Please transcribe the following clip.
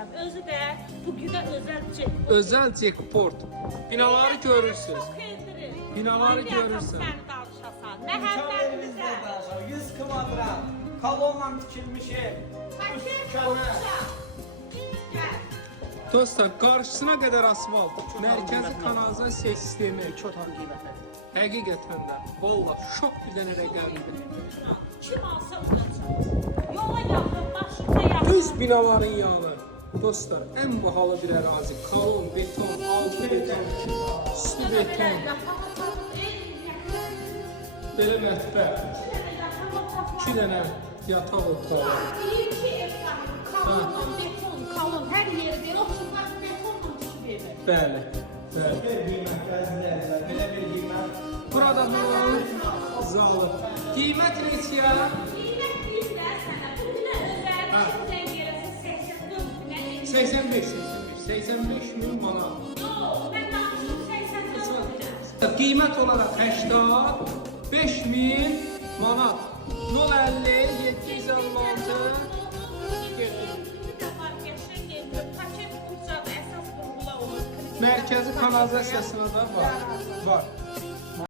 almışam. Özü də bu günə Özel jackpot. Binaları görürsünüz. Çox endirir. Binaları görürsən. Sən danışasan. Mükemmelimizde Məhəmmədimizə. danışalım. 100 kvadrat. Kolonla dikilmiş ev. Paket olsa. Gəl. Dostlar, qarşısına qədər asfalt, mərkəzi kanalizasiya sistemi. Çok tam kıymetli. Həqiqətən də. Vallahi şok bir dənə rəqəmdir. Kim alsa vuracaq. Yola yaxın, maşında yaxın. Düz binaların yanı. Dostlar, ən bahalı bir ərazi. Kalon, beton, altı beton, üstü beton. Belə mətbəx. 2 dənə yataq otağı. Deyir ki, efendim, kalon, beton, kalon, hər yeri belə oturmaz betonla tikib evi. Bəli, bəli. Bir kıymet bezler. Böyle bir kıymet. Burada duran zalı. Qiymət neçə ya? Qiymət bilirlər sənə, bu günə özəl, Ha. kimdən gəlirsə 84 günə 85 min manat. Yox, mən danışım 84 günə. Qiymət olaraq 85 min manat. 050 756 Mərkəzi kanalizasiyasına da var. Var.